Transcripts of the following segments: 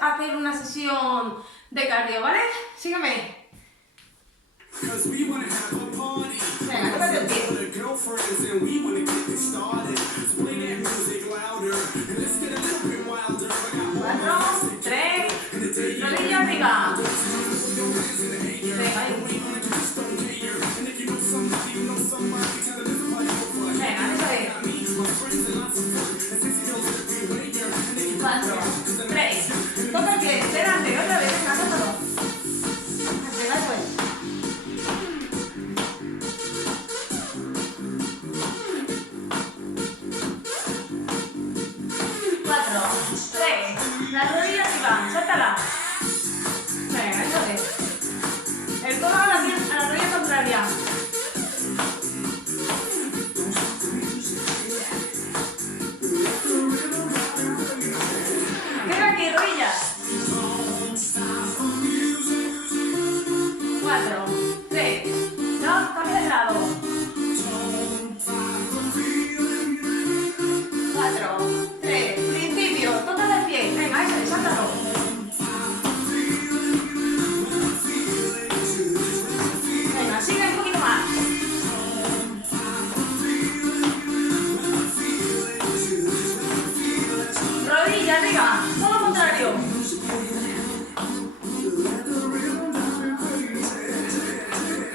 hacer una sesión de cardio, ¿vale? Sígueme. Venga, tócate el pie. 4, 3, rodilla arriba. Venga, ahí. Venga, eso es. 4, 3, toca el pie, delante, otra vez, venga, tócalo. Venga, eso es. 4, 3, la rodilla arriba, sáltala. Venga, eso es. El codo a la rodilla contraria. Queda aquí, rodillas. 4, 3, 2, cambia de lado. 4, 3, principio, toca el pie. Venga, eso es, sáltalo. Venga, sigue un poquito más. Rodilla arriba, todo lo contrario.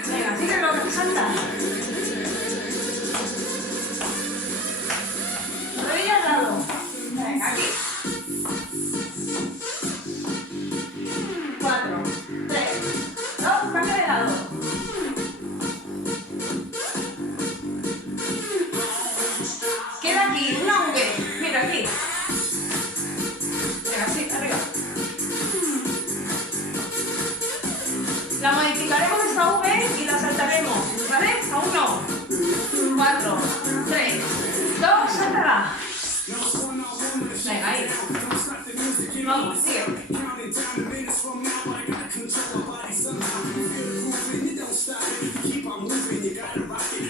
Venga, sigue lo que salta. Rodilla al lado. Venga, aquí. 4, 3, 2, cambia de lado. Queda aquí, una V. Mira aquí. Venga, sí, arriba. La modificaremos esta V y la saltaremos, ¿vale? A 1, 4, 3, 2, sáltala. Venga, ahí. Vamos, sigue.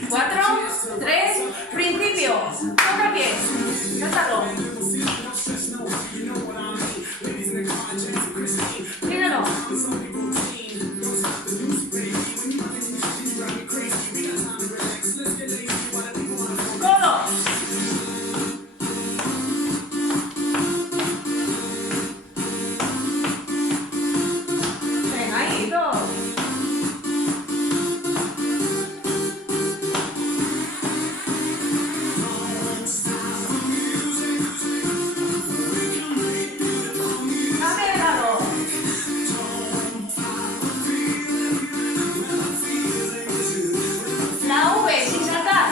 4, 3, principio. Toca el pie. Sáltalo. Míralo. Codo. Venga, ahí, 2. Cambia de lado. La V sin saltar.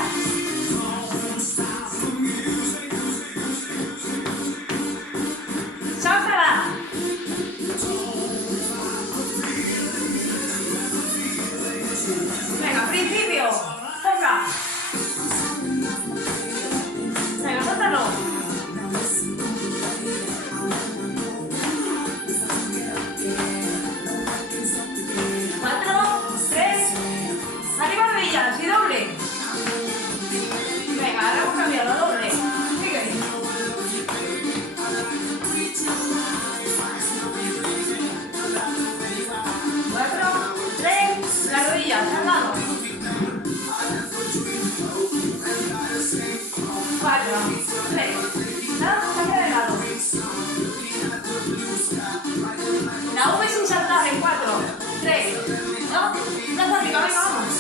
Sáltala. Venga, principio. Toca. Venga, sáltalo. 4, 3, arriba rodillas y doble. Venga, ahora hemos cambiado, doble. Sigue. 4, 3, las rodillas al lado. 4, 3, cambia de lado. La V sin saltar en 4, 3, 2, brazo arriba, venga, vamos.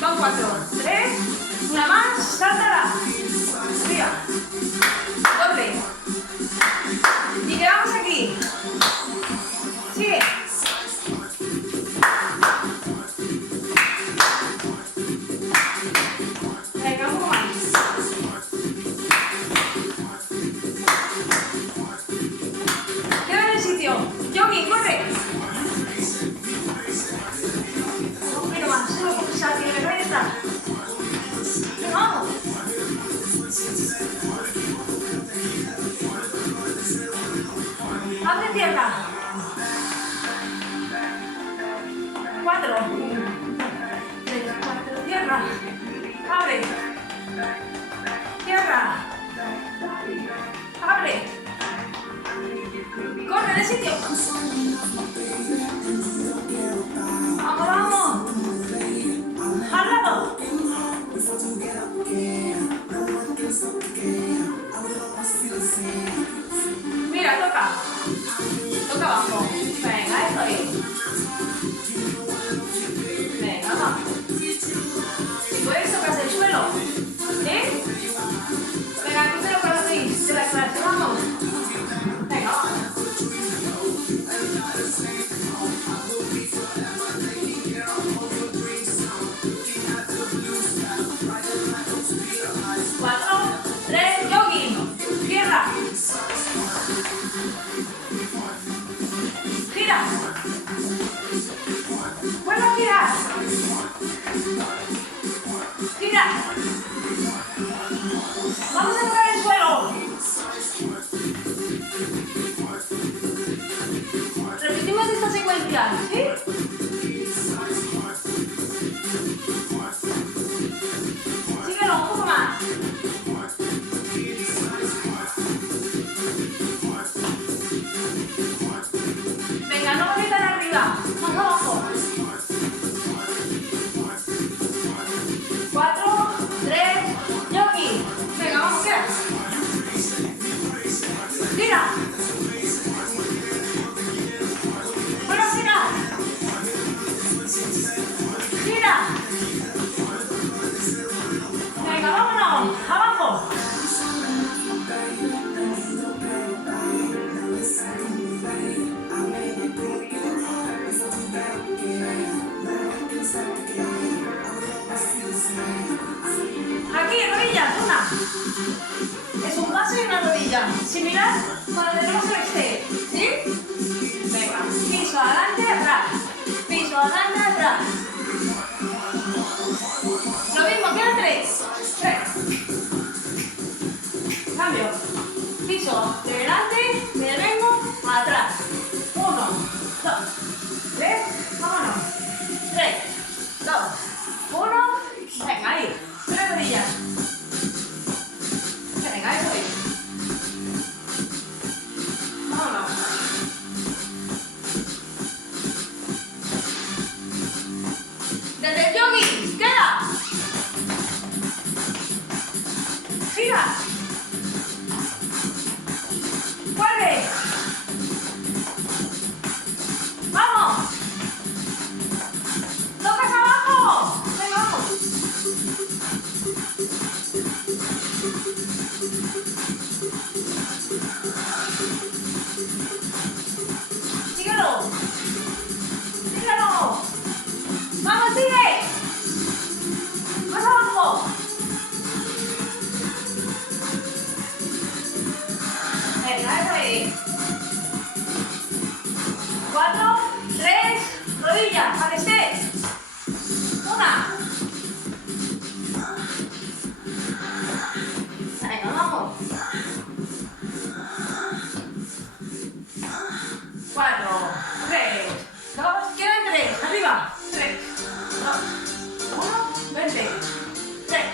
Con 4, 3, una más, sáltala. Arriba. Doble. Y quedamos aquí. Sigue. Venga, un poco más. Queda en el sitio. Jogging, corre. Un poquito más, solo un poquito más, que ahí está. Vamos. Abre tierra. 4. 3, 4. Tierra. Abre. Tierra. Abre. Corre de sitio. Vamos, vamos. Al lado. Mira, toca. Toca abajo. Venga, eso ahí. Venga, va. Si puedes, tocas el suelo. ¿Sí? Venga, tú te lo puedes así. De la clase, vamos. Venga, va. Cuatro, tres, jogging. Tierra. Gira. Vuelve a girar. Gira. Vamos a tocar el suelo. Repetimos esta secuencia, ¿sí? Síguelo un poco más. Venga, no voy tan arriba. Más abajo. 4, 3, jockey. Venga, vamos, gira. Gira. Bueno, gira. Gira. Venga, vámonos. Abajo. Aquí, rodillas, una. Es un paso y una rodilla. Similar cuando tenemos el exterior. ¿Sí? Venga. Piso adelante, atrás. Piso adelante, atrás. Lo mismo, quedan 3. 3. Cambio. Piso de delante, me vengo atrás. 1, 2, 3. Vámonos. 3, 2, 1. Venga, ahí. 3 rodillas. Venga, eso ahí. Vámonos. Desde el jogging, queda. Gira. Vuelve. Vamos. Tocas abajo. Venga, vamos. Síguelo. Síguelo. Vamos, sigue. Más abajo. Venga, eso ahí. 4, 3, rodillas, para que esté. 1. Venga, vamos. 4, 3, 2, quedan 3, arriba. 3, 2, 1, 20. 3,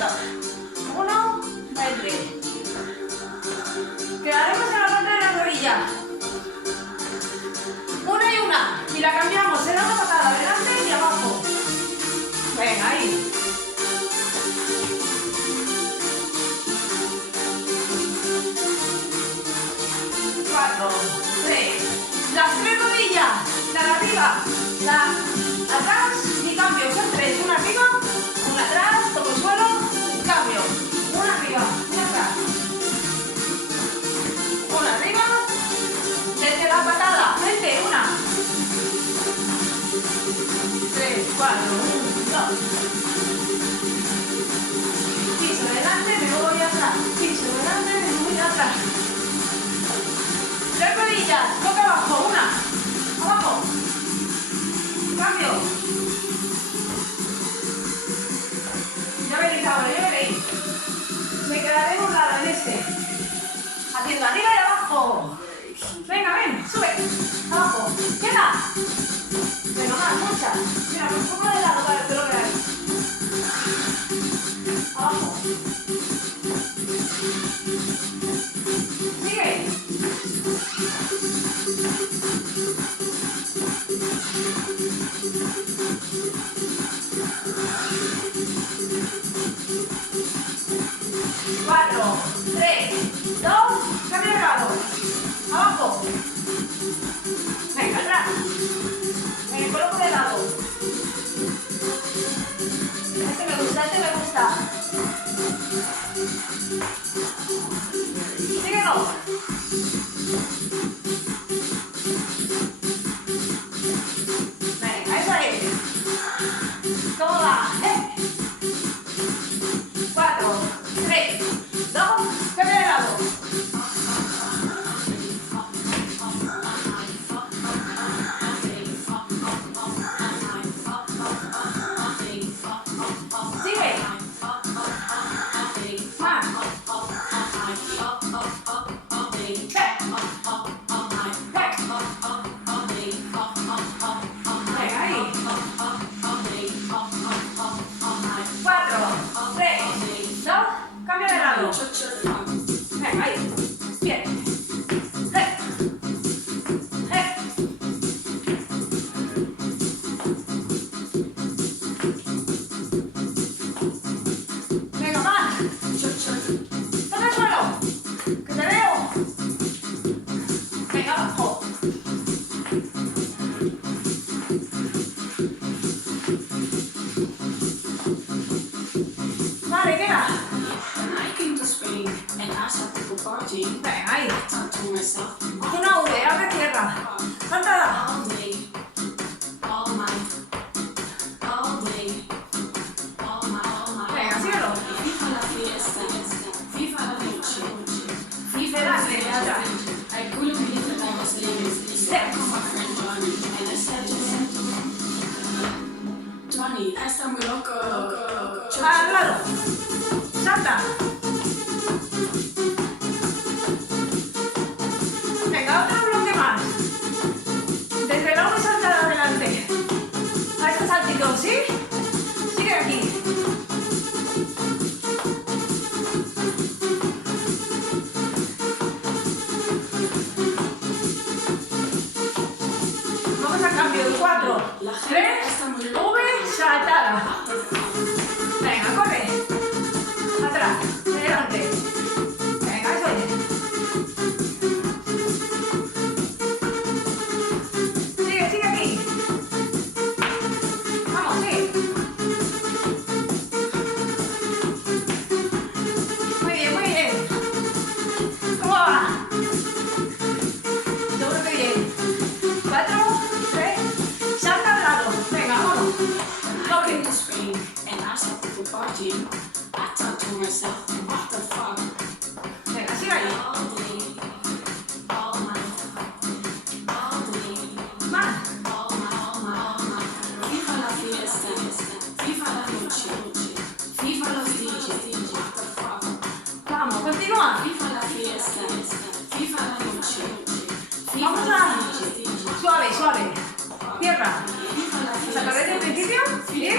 2, 1, 20. Quedaremos en la parte de la rodilla. Una y una. Y la cambiamos. Se da una patada adelante y abajo. Venga, ahí. Cuatro, 3. Las 3 rodillas. La de arriba. La atrás y cambio. Son 3. Una arriba, una atrás, toco el suelo, cambio. Una arriba, una atrás. Una arriba, desde la patada, frente, 1, 3, 4, 1, 2. Piso delante, me voy atrás. Piso delante, me voy atrás. 3 rodillas, toca abajo, 1, abajo. Cambio. Ya veréis ahora, ya veréis. Me quedaré burlada en este. Haciendo arriba y abajo. Venga, ven, sube. Abajo. Queda. Venga, más, muchas. Mira, un poco de lado para que lo veáis. Abajo. Venga, ahí. Una V, abre tierra. Salta. Venga, síguelo. Delante, atrás. Al lado. Salta. Venga, otro bloque más. Desde la V salta adelante. A este saltito, ¿sí? Sigue aquí. Vamos a cambio de 4, 3, V, saltada. Venga, corre. Atrás, adelante. Venga, eso es. Sigue, sigue aquí. Vamos, sigue. Muy bien, muy bien. ¿Cómo va? Yo creo que bien. 4, 3, salta al lado. Venga, vamos. Coge. Venga, sigue ahí. Más. Vamos, continúa. Vamos a... Suave, suave. Tierra. Sacaré desde el principio. Bien.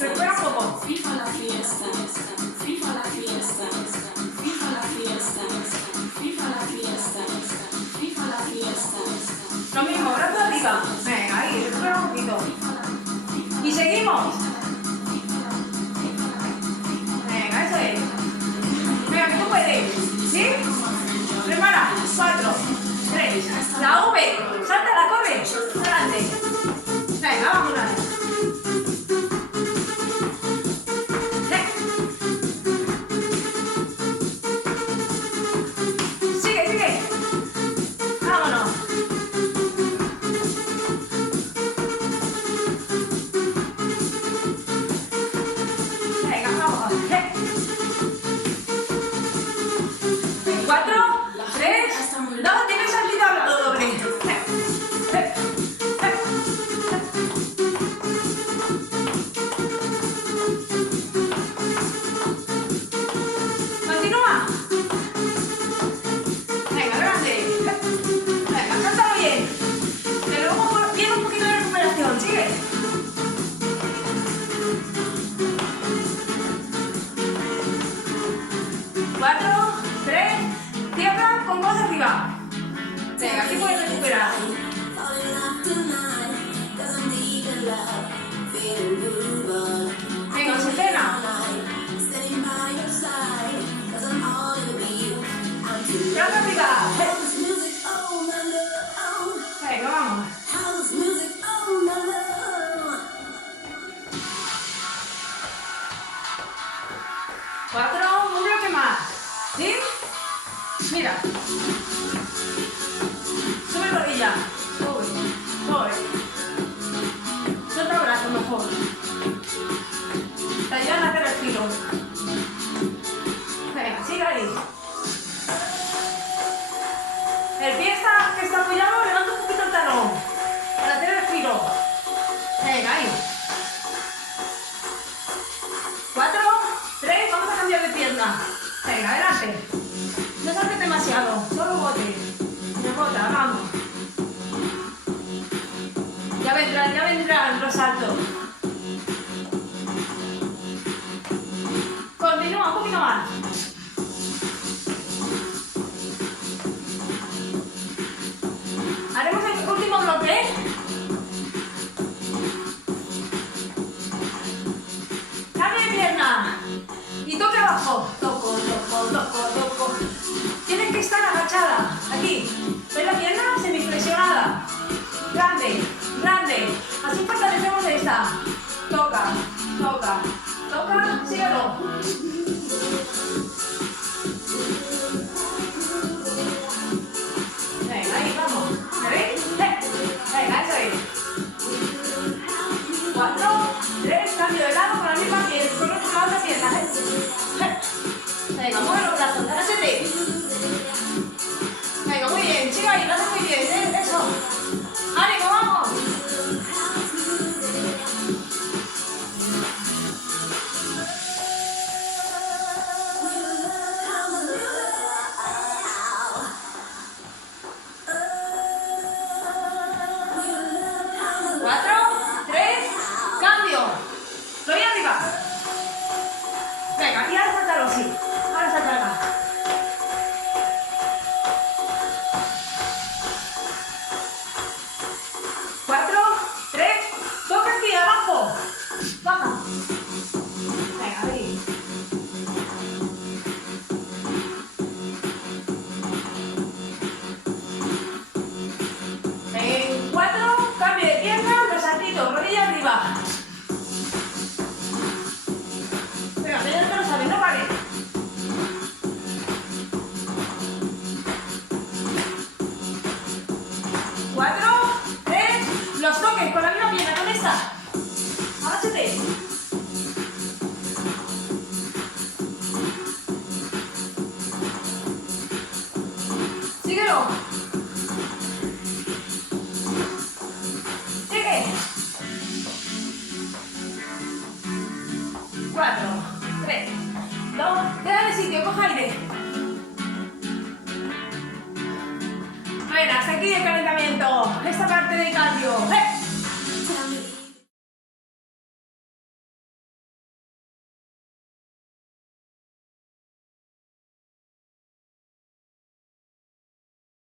Recupera un poco. Lo mismo, brazo arriba. Venga, ahí, recupera un poquito. Y seguimos. Venga, eso es. Venga, que tú puedes. ¿Sí? Prepara. 4, 3. La V. Salta, la corre. Adelante. Venga, vamos a ver. Sigue, sigue. Vámonos. Venga, vamos. 4, 3, 2, tienes saltito al lado doble. Continúa. Venga, grande. Venga, cántalo bien. Que luego viene un poquito de recuperación. Sigue. Cuatro, 3, tierra con voz arriba. Venga, aquí puedes recuperar. Venga, se pena. Brazo arriba. Venga, vamos. 4, un bloque más. ¿Sí? Mira. Sube rodilla. Sube. Sube. Suelta el brazo mejor. Te ayudan a hacer el giro. Venga, sigue ahí. El pie que está apoyado, levanta un poquito el talón. Para hacer el giro. Venga, ahí. 4, 3, vamos a cambiar de pierna. Venga, adelante. No saltes demasiado, solo bote. Me bota, vamos. Ya vendrán los saltos. Continúa, un poquito más. Haremos el último bloque. Cambio de pierna. Y toque abajo. Toco, toco, toco, toco. Tienes que estar agachada. Aquí. ¿Ves la pierna? Semiflexionada. Grande, grande. Así fortalecemos esta. Toca, toca, toca. Síguelo. 4, 3, 2, queda de sitio, coja aire. Bueno, hasta aquí el calentamiento, esta parte de cardio.